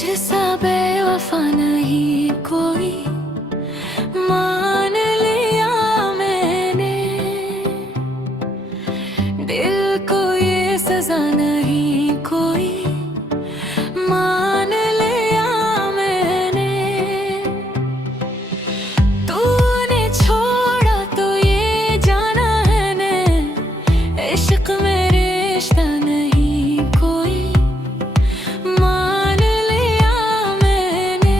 मुझसा बेवफा नहीं कोई, मान लिया मैंने। दिल को ये सजा नहीं कोई, मान लिया मैंने। तूने छोड़ा तो ये जाना है ने, इश्क में रिश्ता नहीं कोई, मान लिया मैंने।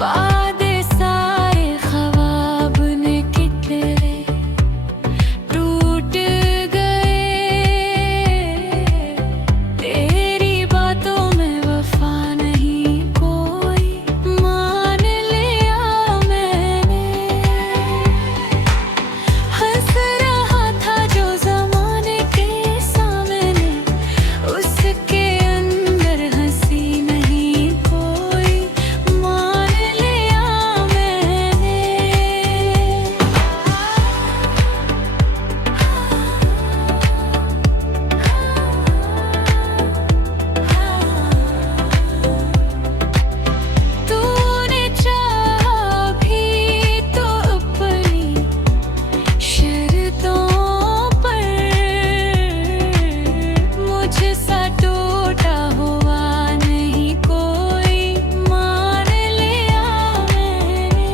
वादे सारे ख्वाब ने कितने टूट गए, तेरी बातों में वफा नहीं कोई, मान लिया मैंने। हंस रहा था जो ज़माने के सामने, उसके अंदर हंसी नहीं कोई, मान लिया मैंने। तूने चाहा भी तो अपनी शर्तों पर, मुझसा टूटा हुआ नहीं कोई, मान लिया मैंने।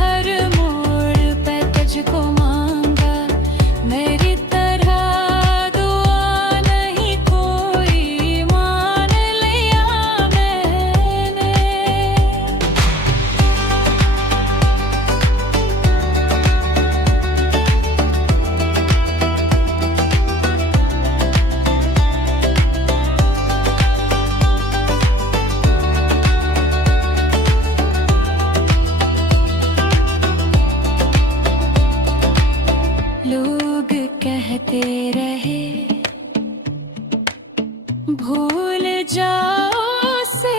हर मोड़ पे तुझको मांगा, मेरी तरह दुआ नहीं कोई, मान लिया मैंने। लोग कहते रहे भूल जाओ से,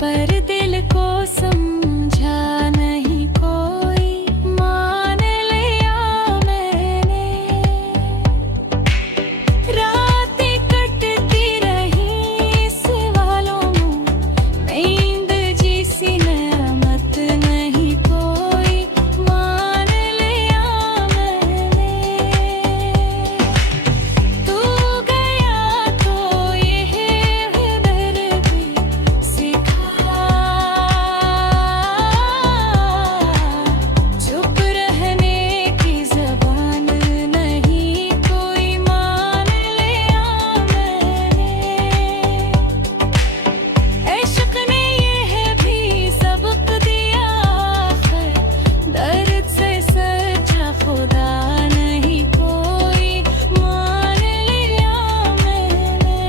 पर दिल को समझा नहीं कोई, मान लिया मैंने। रातें कटती रही सवालों में, नींद जैसी नेमत नहीं कोई, मान लिया मैंने। तू गया तो यह दर्द सिखा, चुप रहने की ज़बान नहीं कोई, मान लिया मैंने। इश्क ने यह भी सबक दिया है, दर्द से सच्चा खुदा नहीं कोई, मान लिया मैंने।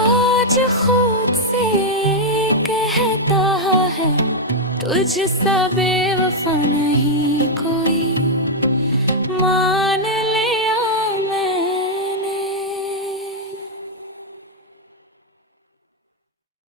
आज खुद से कहता है, तुझसा बेवफा नहीं